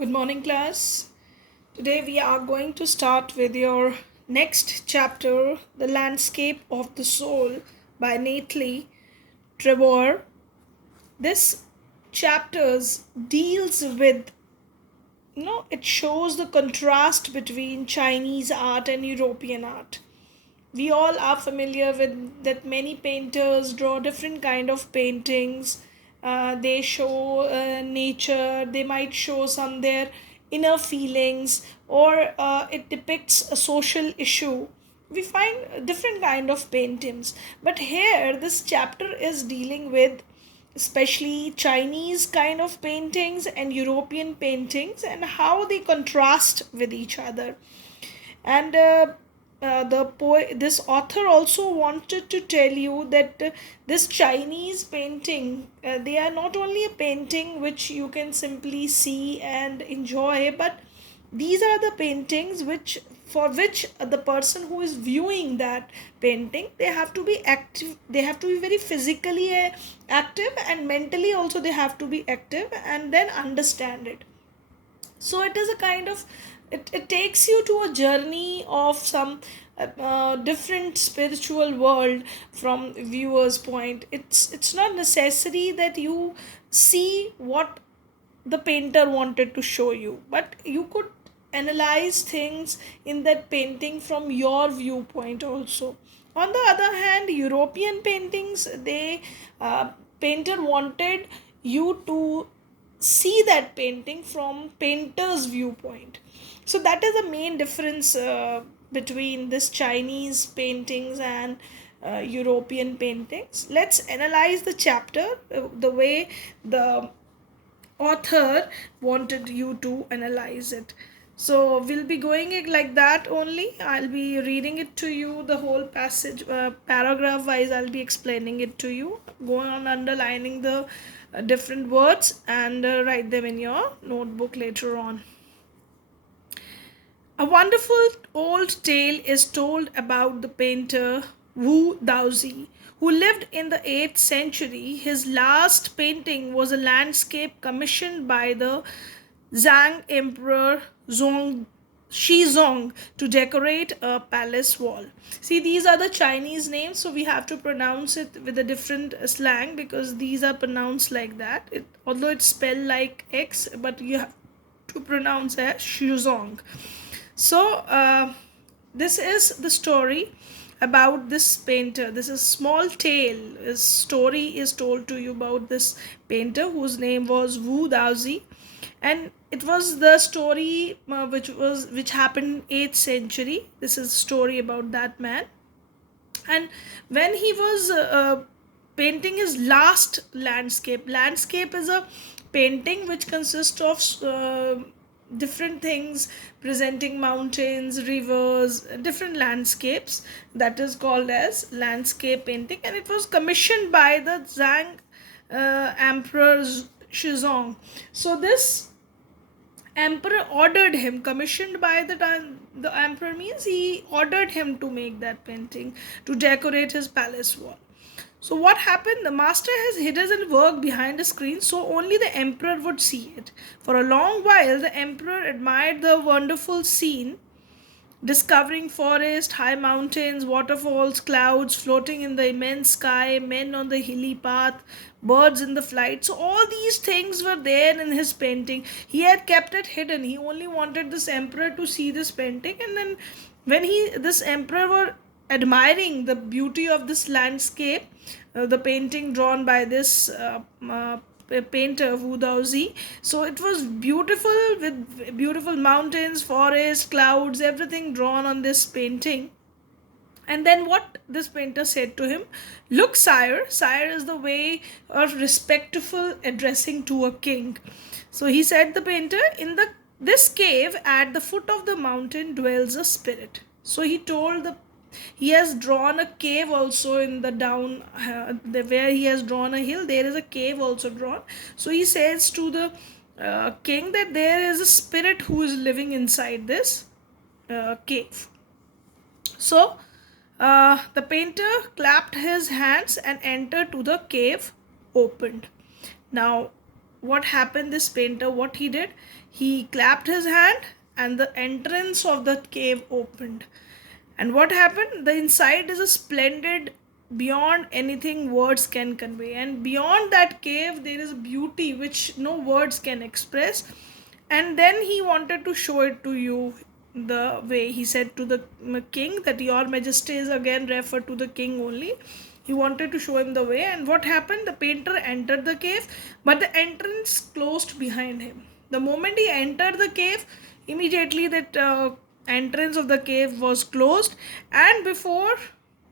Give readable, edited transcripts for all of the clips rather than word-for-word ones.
Good morning, class. Today we are going to start with your next chapter, The Landscape of the Soul by Nathalie Trevor. This chapters deals with, it shows the contrast between Chinese art and European art. We all are familiar with that many painters draw different kind of paintings. They show nature, they might show some their inner feelings, or it depicts a social issue. We find different kind of paintings, but here this chapter is dealing with especially Chinese kind of paintings and European paintings and how they contrast with each other. And this author also wanted to tell you that this Chinese painting, they are not only a painting which you can simply see and enjoy, but these are the paintings which the person who is viewing that painting, they have to be active, they have to be very physically active, and mentally also they have to be active and then understand it. So it is a kind of, it takes you to a journey of some different spiritual world from viewer's point. It's not necessary that you see what the painter wanted to show you, but you could analyze things in that painting from your viewpoint also. On the other hand, European paintings, they painter wanted you to see that painting from painter's viewpoint. So that is the main difference between this Chinese paintings and European paintings. Let's analyze the chapter the way the author wanted you to analyze it. So we'll be going it like that only. I'll be reading it to you, the whole passage, paragraph wise. I'll be explaining it to you. Go on underlining the different words and write them in your notebook later on. A wonderful old tale is told about the painter Wu Daozi, who lived in the 8th century. His last painting was a landscape commissioned by the Zhang Emperor Shizong to decorate a palace wall. See, these are the Chinese names, so we have to pronounce it with a different slang because these are pronounced like that. Although it's spelled like X, but you have to pronounce as Shizong. So, this is the story about this painter. This is small tale. A story is told to you about this painter whose name was Wu Daozi, and it was the story which happened 8th century. This is a story about that man, and when he was painting his last landscape is a painting which consists of different things presenting mountains, rivers, different landscapes. That is called as landscape painting, and it was commissioned by the Zhang Emperor Shizong. So this emperor ordered him, commissioned by the emperor means he ordered him to make that painting to decorate his palace wall. So what happened, the master has hidden his work behind a screen so only the emperor would see it. For a long while the emperor admired the wonderful scene, discovering forest, high mountains, waterfalls, clouds floating in the immense sky, men on the hilly path, birds in the flight. So all these things were there in his painting. He had kept it hidden. He only wanted this emperor to see this painting, and then when this emperor were admiring the beauty of this landscape, the painting drawn by this painter Wu Daozi. So it was beautiful with beautiful mountains, forests, clouds, everything drawn on this painting. And then what this painter said to him, "Look, sire." Sire is the way of respectful addressing to a king. So he said, the painter, "In this cave at the foot of the mountain dwells a spirit." So he has drawn a cave also in the down, where he has drawn a hill, there is a cave also drawn. So he says to the king that there is a spirit who is living inside this cave. So the painter clapped his hands and entered to the cave opened. Now what happened, this painter, what he did, he clapped his hand and the entrance of the cave opened. And what happened? The inside is a splendid beyond anything words can convey. And beyond that cave, there is beauty which no words can express. And then he wanted to show it to you the way. He said to the king that your majesty is again referred to the king only. He wanted to show him the way. And what happened? The painter entered the cave, but the entrance closed behind him. The moment he entered the cave, immediately that entrance of the cave was closed, and before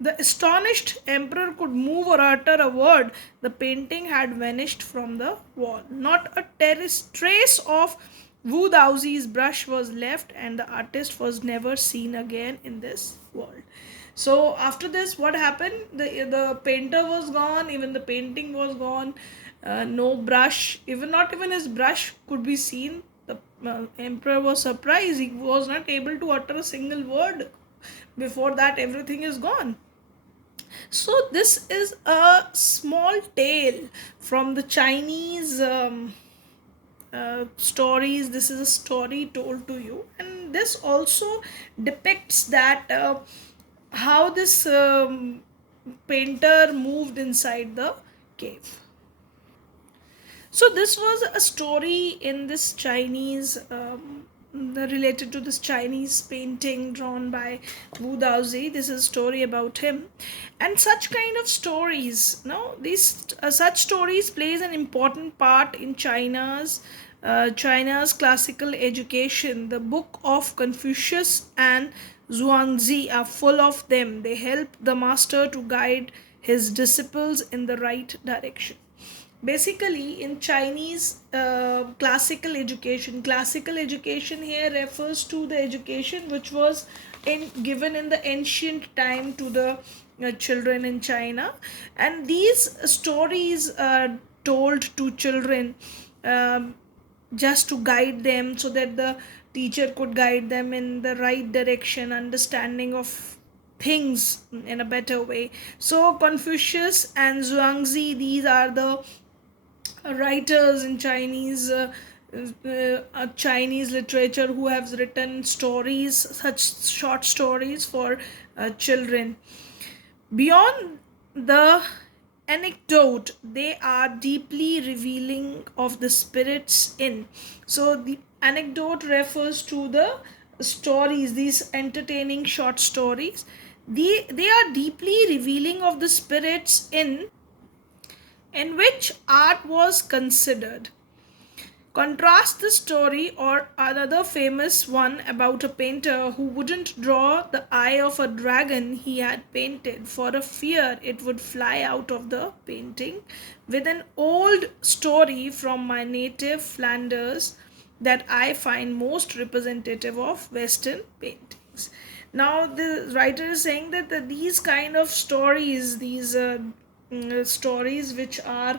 the astonished emperor could move or utter a word, the painting had vanished from the wall. Not a trace of Wu Daozi's brush was left, and the artist was never seen again in this world. So after this, what happened? The painter was gone, even the painting was gone. No brush, even not even his brush could be seen. The emperor was surprised. He was not able to utter a single word. Before that, everything is gone. So this is a small tale from the Chinese stories. This is a story told to you, and this also depicts that how this painter moved inside the cave. So this was a story in this Chinese related to this Chinese painting drawn by Wu Daozi. This is a story about him, and such kind of stories. No, these such stories plays an important part in China's classical education. The book of Confucius and Zhuangzi are full of them. They help the master to guide his disciples in the right direction. Basically, in Chinese classical education here refers to the education which was given in the ancient time to the children in China, and these stories are told to children um, just to guide them so that the teacher could guide them in the right direction, understanding of things in a better way. So Confucius and Zhuangzi, these are the writers in Chinese literature who have written stories, such short stories for children. Beyond the anecdote, they are deeply revealing of the spirits in. So the anecdote refers to the stories, these entertaining short stories. They are deeply revealing of the spirits in which art was considered. Contrast the story or another famous one about a painter who wouldn't draw the eye of a dragon he had painted for a fear it would fly out of the painting, with an old story from my native Flanders that I find most representative of Western paintings. Now, the writer is saying that these kind of stories, these stories which are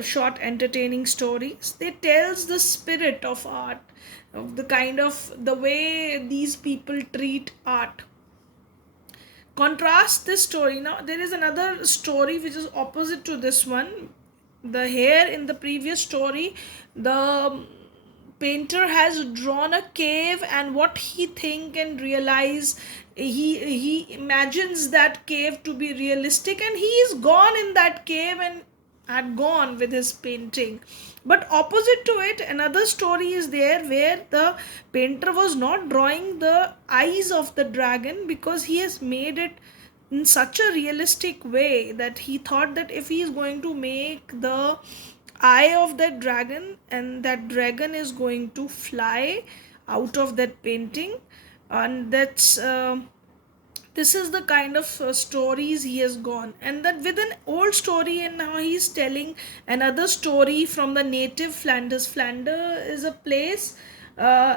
short entertaining stories, they tells the spirit of art, of the kind of the way these people treat art. Contrast this story. Now there is another story which is opposite to this one. The here in the previous story, the painter has drawn a cave, and what he think and realize, he imagines that cave to be realistic, and he is gone in that cave and had gone with his painting. But opposite to it, another story is there where the painter was not drawing the eyes of the dragon because he has made it in such a realistic way that he thought that if he is going to make the eye of that dragon, and that dragon is going to fly out of that painting, and that's this is the kind of stories he has gone, and that with an old story, and now he's telling another story from the native Flanders. Flanders is a place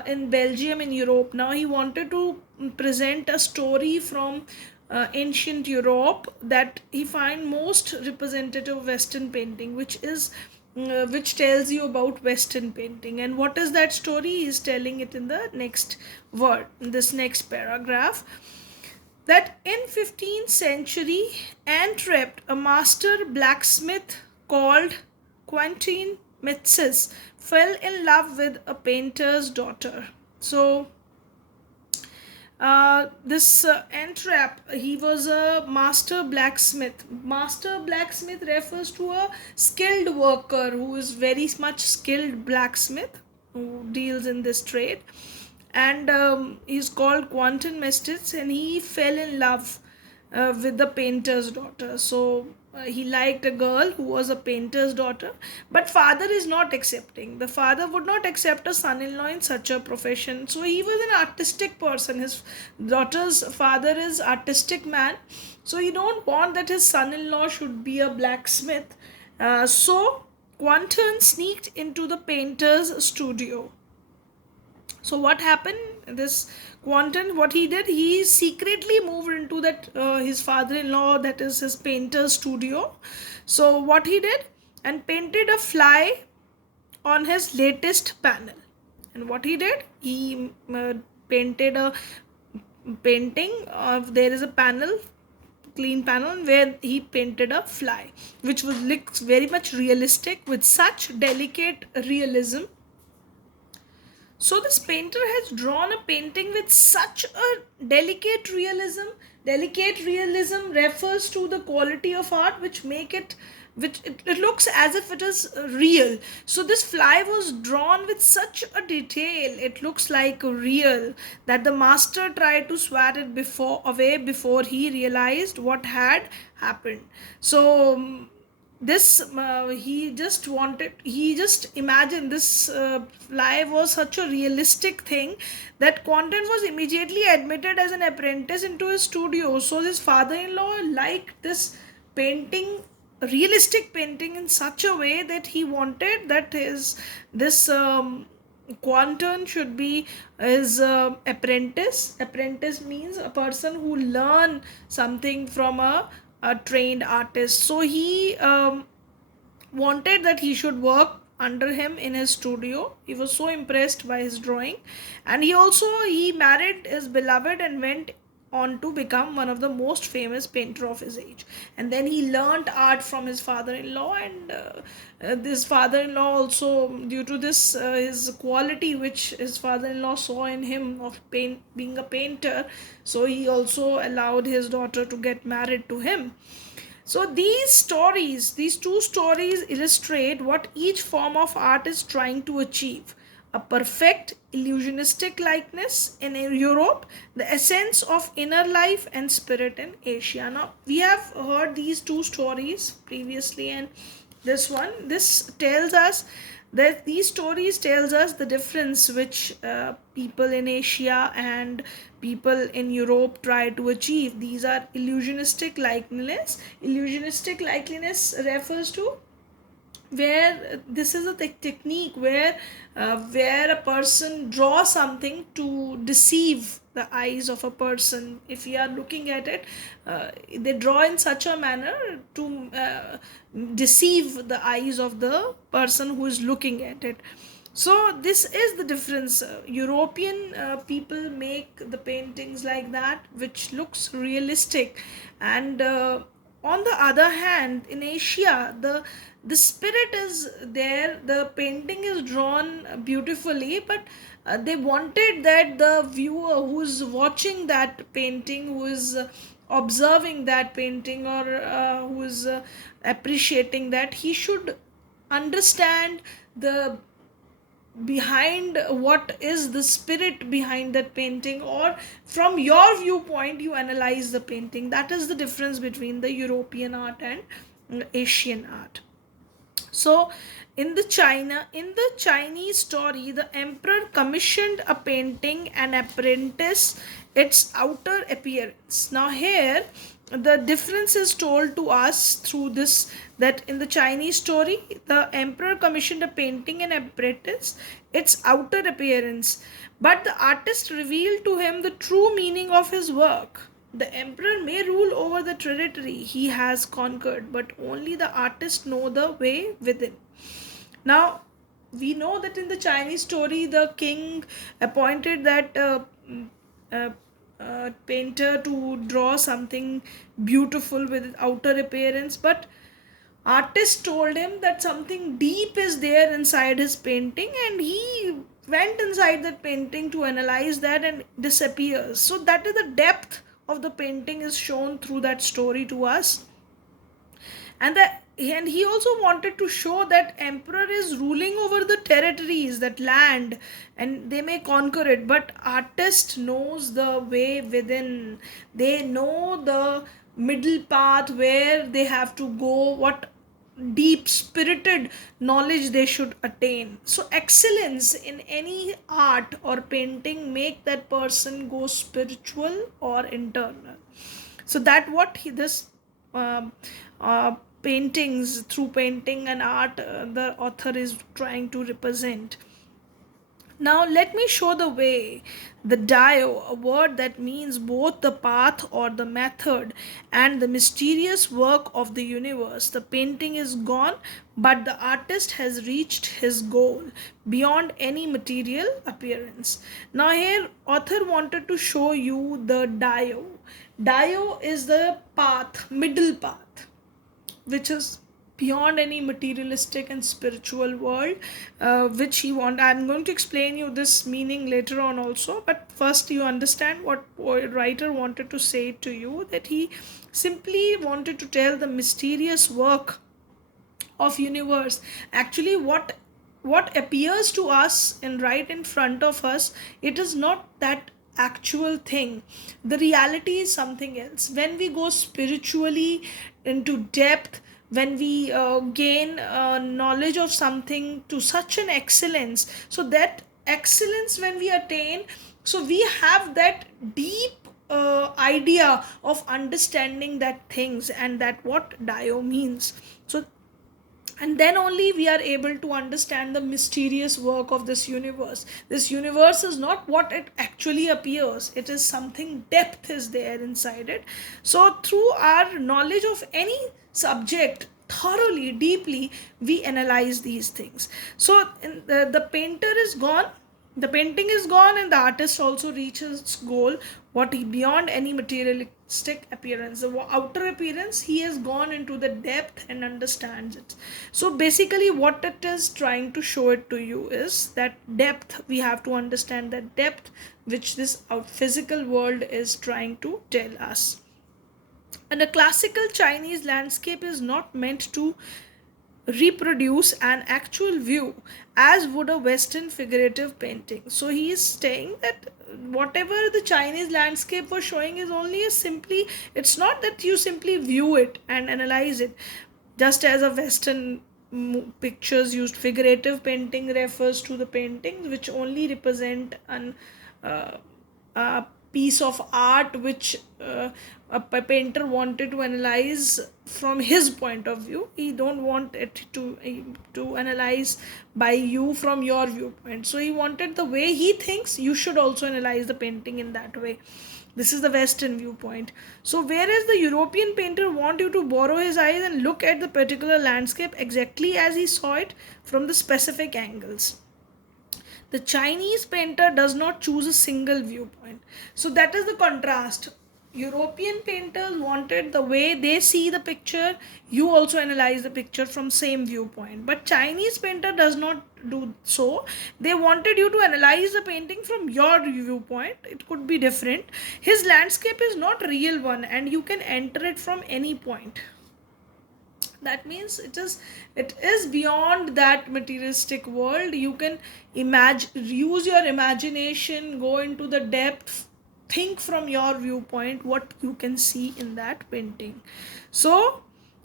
in Belgium in Europe. Now he wanted to present a story from ancient Europe that he find most representative of Western painting, which tells you about Western painting. And what is that story? He is telling it in the next word, in this next paragraph, that in 15th century Antwerp, a master blacksmith called Quentin Metzes fell in love with a painter's daughter. So this Entrap, he was a master blacksmith. Master blacksmith refers to a skilled worker who is very much skilled blacksmith who deals in this trade. And he's called Quentin Mestitz, and he fell in love with the painter's daughter. So he liked a girl who was a painter's daughter, but father is not accepting. The father would not accept a son-in-law in such a profession. So he was an artistic person. His daughter's father is artistic man, so he don't want that his son-in-law should be a blacksmith. So Quentin sneaked into the painter's studio. So what happened? This Quentin, what he did, he secretly moved into that his father-in-law, that is his painter's studio. So what he did, and painted a fly on his latest panel. And what he did, he painted a painting of, there is a panel, clean panel, where he painted a fly, which was looks very much realistic with such delicate realism. So this painter has drawn a painting with such a delicate realism. Delicate realism refers to the quality of art which make it, it looks as if it is real. So this fly was drawn with such a detail. It looks like real, that the master tried to swat it before away before he realized what had happened. So this he just imagined this fly was such a realistic thing that Quentin was immediately admitted as an apprentice into his studio. So his father-in-law liked this painting, realistic painting, in such a way that he wanted that his this Quentin should be his apprentice. Apprentice means a person who learn something from a trained artist. So he wanted that he should work under him in his studio. He was so impressed by his drawing, and he married his beloved and went on to become one of the most famous painter of his age. And then he learned art from his father-in-law, and this father-in-law also, due to this his quality which his father-in-law saw in him of being a painter, so he also allowed his daughter to get married to him. So these two stories illustrate what each form of art is trying to achieve. A perfect illusionistic likeness in Europe, the essence of inner life and spirit in Asia. Now, we have heard these two stories previously, and this tells us that these stories tells us the difference which people in Asia and people in Europe try to achieve. These are illusionistic likeness. Illusionistic likeness refers to where this is a technique where a person draws something to deceive the eyes of a person. If you are looking at it, they draw in such a manner to deceive the eyes of the person who is looking at it. So this is the difference. European people make the paintings like that which looks realistic, and on the other hand, in Asia, the spirit is there. The painting is drawn beautifully, but they wanted that the viewer who is watching that painting, who is observing that painting, or who is appreciating that, he should understand the behind, what is the spirit behind that painting, or from your viewpoint you analyze the painting. That is the difference between the European art and Asian art. So in the Chinese story, the emperor commissioned a painting and apprentice its outer appearance. Now here the difference is told to us through this, that in the Chinese story, the emperor commissioned a painting and apprentice its outer appearance, but the artist revealed to him the true meaning of his work. The emperor may rule over the territory he has conquered, but only the artist know the way within. Now, we know that in the Chinese story, the king appointed that uh, painter to draw something beautiful with outer appearance, but Artist told him that something deep is there inside his painting, and he went inside that painting to analyze that and disappears. So that is the depth of the painting is shown through that story to us. And he also wanted to show that emperor is ruling over the territories, that land, and they may conquer it, but artist knows the way within. They know the middle path where they have to go, what deep spirited knowledge they should attain. So excellence in any art or painting make that person go spiritual or internal. So that what he this um paintings, through painting and art, the author is trying to represent. Now let me show the way. The dio, a word that means both the path or the method and the mysterious work of the universe. The painting is gone, but the artist has reached his goal beyond any material appearance. Now here author wanted to show you the dio. Dio is the path, middle path, which is beyond any materialistic and spiritual world, which he want. I'm going to explain you this meaning later on also, but first you understand what writer wanted to say to you, that he simply wanted to tell the mysterious work of universe. Actually what appears to us and right in front of us, it is not that actual thing. The reality is something else. When we go spiritually into depth, when we gain knowledge of something to such an excellence, so that excellence when we attain, so we have that deep idea of understanding that things, and that what dio means. So and then only we are able to understand the mysterious work of this universe. This universe is not what it actually appears, it is something, depth is there inside it. So through our knowledge of any subject thoroughly, deeply, we analyze these things. So the painter is gone, the painting is gone, and the artist also reaches its goal, what he beyond any materialistic appearance, the outer appearance, he has gone into the depth and understands it. So basically what it is trying to show it to you is that depth, we have to understand that depth which this physical world is trying to tell us. And a classical Chinese landscape is not meant to reproduce an actual view as would a western figurative painting. So he is saying that whatever the Chinese landscape was showing is only a simply, it's not that you simply view it and analyze it, just as a western pictures used. Figurative painting refers to the paintings which only represent an uh, a piece of art which painter wanted to analyze from his point of view. He don't want it to analyze by you from your viewpoint. So he wanted the way he thinks, you should also analyze the painting in that way. This is the western viewpoint. So whereas the European painter want you to borrow his eyes and look at the particular landscape exactly as he saw it from the specific angles, the Chinese painter does not choose a single viewpoint. So that is the contrast. European painters wanted the way they see the picture, you also analyze the picture from same viewpoint. But Chinese painter does not do so. They wanted you to analyze the painting from your viewpoint. It could be different. His landscape is not real one, and you can enter it from any point. That means it is beyond that materialistic world. You can imagine, use your imagination, go into the depth, think from your viewpoint what you can see in that painting. So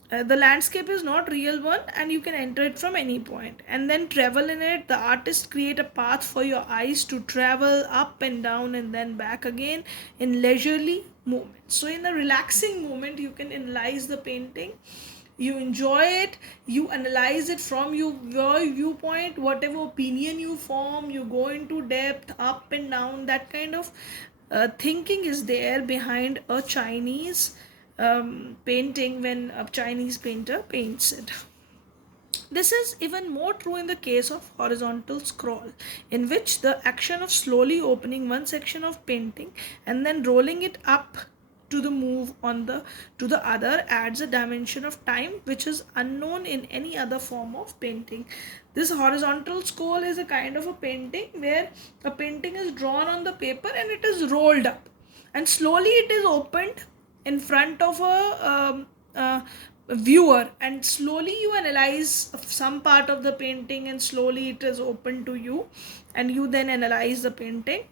the landscape is not real one, and you can enter it from any point and then travel in it. The artist create a path for your eyes to travel up and down and then back again in leisurely movement. So in a relaxing moment you can analyze the painting, you enjoy it, you analyze it from your viewpoint, whatever opinion you form, you go into depth, up and down. That kind of thinking is there behind a Chinese painting when a Chinese painter paints it. This is even more true in the case of horizontal scroll, in which the action of slowly opening one section of painting and then rolling it up to the move on the to the other adds a dimension of time which is unknown in any other form of painting. This horizontal scroll is a kind of a painting where a painting is drawn on the paper and it is rolled up, and slowly it is opened in front of a viewer, and slowly you analyze some part of the painting and slowly it is open to you and you then analyze the painting.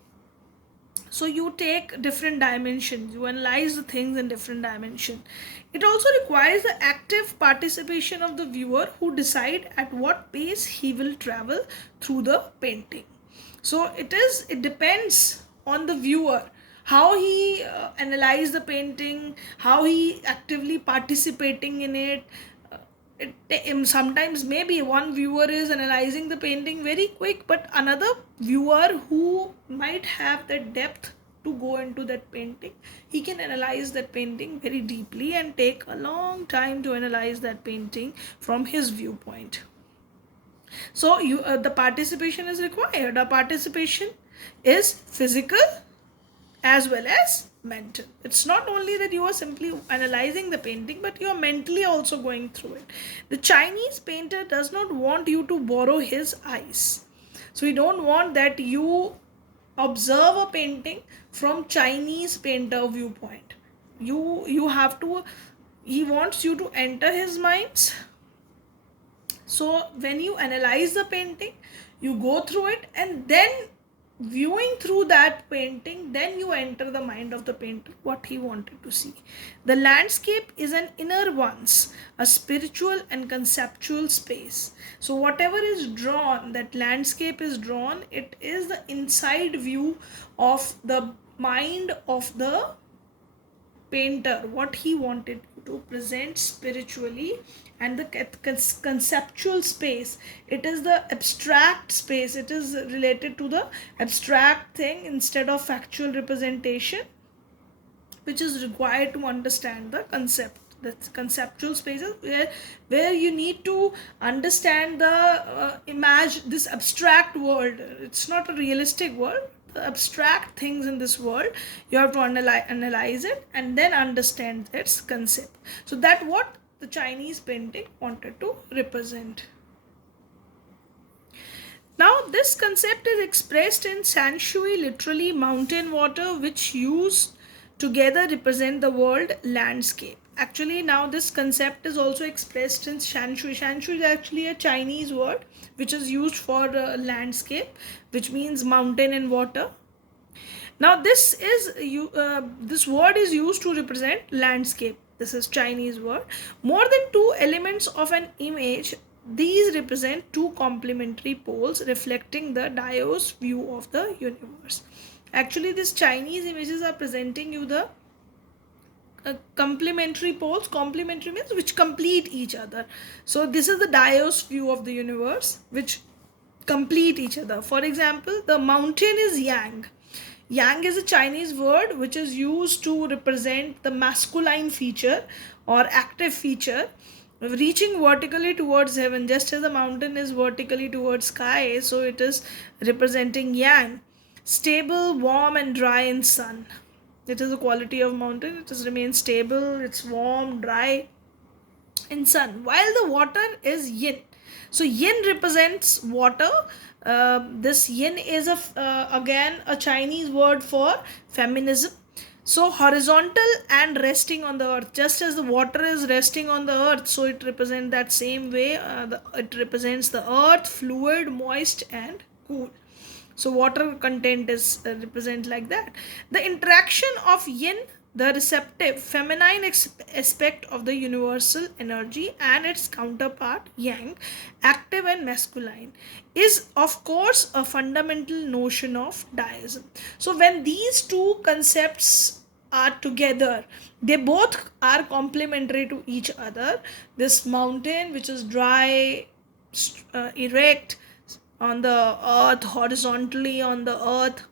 So you take different dimensions, you analyze the things in different dimension. It also requires the active participation of the viewer who decide at what pace he will travel through the painting. So it depends on the viewer how he analyze the painting, how he actively participating in it. Sometimes maybe one viewer is analyzing the painting very quick, but another viewer who might have the depth to go into that painting, he can analyze that painting very deeply and take a long time to analyze that painting from his viewpoint. So the participation is required. A participation is physical as well as mental. It's not only that you are simply analyzing the painting, but you are mentally also going through it. The Chinese painter does not want you to borrow his eyes. So we don't want that you observe a painting from Chinese painter viewpoint. You have to, he wants you to enter his minds. So when you analyze the painting, you go through it, and then viewing through that painting, then you enter the mind of the painter, what he wanted to see. The landscape is an inner ones, a spiritual and conceptual space. So whatever is drawn, that landscape is drawn, it is the inside view of the mind of the painter, what he wanted to present spiritually. And the conceptual space, it is the abstract space, it is related to the abstract thing instead of factual representation, which is required to understand the concept. The conceptual spaces where you need to understand the imagine this abstract world. It's not a realistic world, the abstract things in this world, you have to analyze it and then understand its concept. So that what the Chinese painting wanted to represent. Now this concept is expressed in Sanshui, literally mountain water, which used together represent the world landscape. Actually now this concept is also expressed in Sanshui. Sanshui is actually a Chinese word which is used for landscape, which means mountain and water. Now this word is used to represent landscape. This is Chinese word. More than two elements of an image, these represent two complementary poles reflecting the diverse view of the universe. Actually these Chinese images are presenting you the complementary poles. Complementary means which complete each other. So this is the diverse view of the universe which complete each other. For example, the mountain is yang. Yang is a Chinese word which is used to represent the masculine feature or active feature, reaching vertically towards heaven. Just as the mountain is vertically towards sky, so it is representing yang. Stable, warm and dry in sun. It is a quality of mountain. It is remains stable, it's warm, dry in sun. While the water is yin. So yin represents water. This yin is again a Chinese word for feminism. So horizontal and resting on the earth, just as the water is resting on the earth, so it represents that same way. It represents the earth, fluid, moist and cool. So water content is represent like that. The interaction of yin, the receptive feminine aspect of the universal energy, and its counterpart yang, active and masculine, is of course a fundamental notion of deism. So when these two concepts are together, they both are complementary to each other. This mountain which is dry, erect on the earth, horizontally on the earth,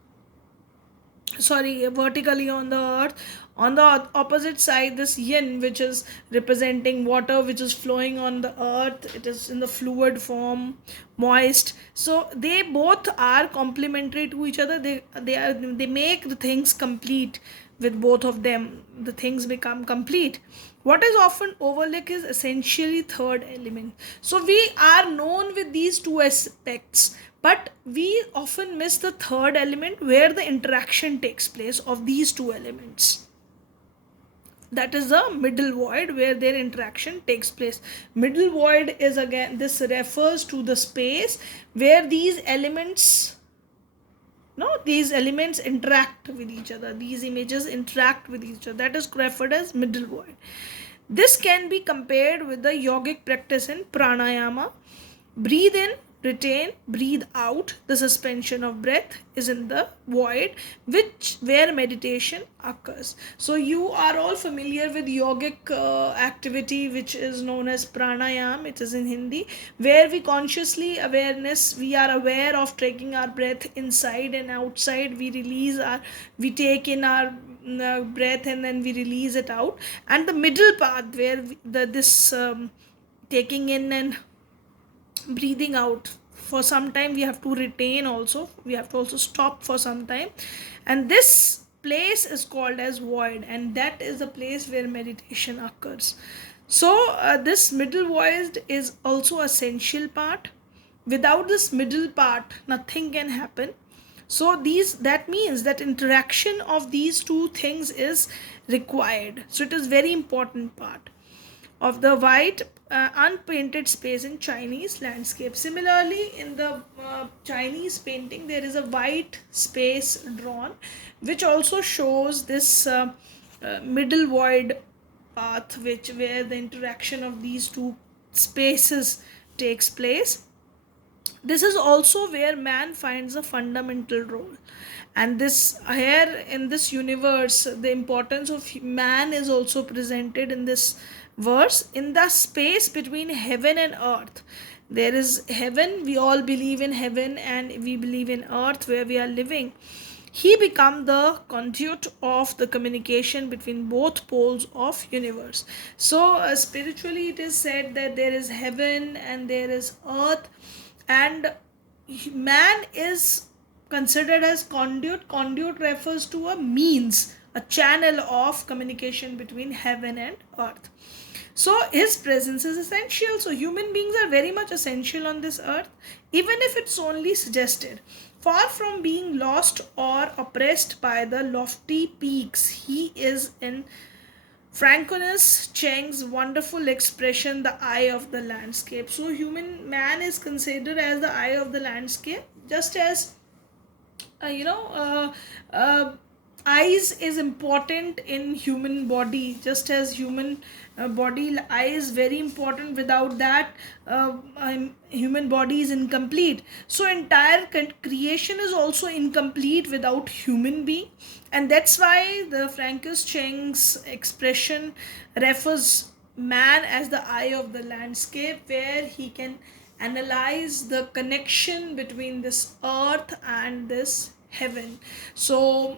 vertically on the earth. On the opposite side, this yin which is representing water which is flowing on the earth, it is in the fluid form, moist. So they both are complementary to each other. They make the things complete with both of them, the things become complete. What is often overlooked is essentially third element. So we are known with these two aspects, but we often miss the third element where the interaction takes place of these two elements. That is the middle void where their interaction takes place. Middle void is, again, this refers to the space where these elements, no, these elements interact with each other, these images interact with each other. That is referred as middle void. This can be compared with the yogic practice in pranayama. Breathe in, retain, breathe out. The suspension of breath is in the void, which where meditation occurs. So you are all familiar with yogic activity, which is known as pranayam. It is in Hindi, where we are aware of taking our breath inside and outside. We take in our breath and then we release it out. And the middle path where this taking in and breathing out, for some time we have to retain also, we have to also stop for some time, and this place is called as void, and that is the place where meditation occurs. So this middle void is also essential part. Without this middle part nothing can happen. So these that means that interaction of these two things is required. So it is very important part of the white unpainted space in Chinese landscape. Similarly, in the Chinese painting, there is a white space drawn, which also shows this middle void path, which where the interaction of these two spaces takes place. This is also where man finds a fundamental role, and this here in this universe the importance of man is also presented in this verse. In the space between heaven and earth, there is heaven, we all believe in heaven, and we believe in earth where we are living. He become the conduit of the communication between both poles of universe. So spiritually it is said that there is heaven and there is earth, and man is considered as conduit. Conduit refers to a means, a channel of communication between heaven and earth. So his presence is essential. So human beings are very much essential on this earth, even if it's only suggested. Far from being lost or oppressed by the lofty peaks, he is in Francois Cheng's wonderful expression, the eye of the landscape. So human man is considered as the eye of the landscape, just as uh, you know uh, uh, eyes is important in human body, just as human body eye is very important. Without that human body is incomplete. So entire creation is also incomplete without human being, and that's why the Francis Cheng's expression refers man as the eye of the landscape, where he can analyze the connection between this earth and this heaven. So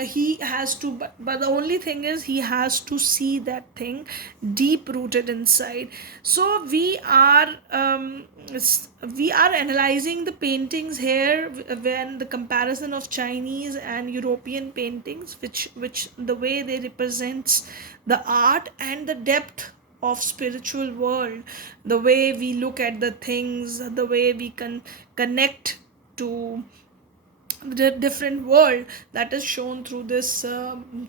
he has to, but the only thing is he has to see that thing deep rooted inside. So we are analyzing the paintings here when the comparison of Chinese and European paintings, which the way they represents the art and the depth of spiritual world, the way we look at the things, the way we can connect to the different world, that is shown through this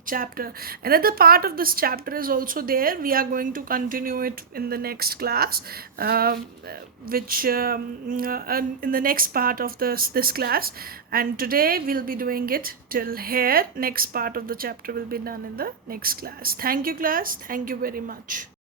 chapter. Another part of this chapter is also there. We are going to continue it in the next class, which in the next part of this class, and today we'll be doing it till here. Next part of the chapter will be done in the next class. Thank you, class. Thank you very much.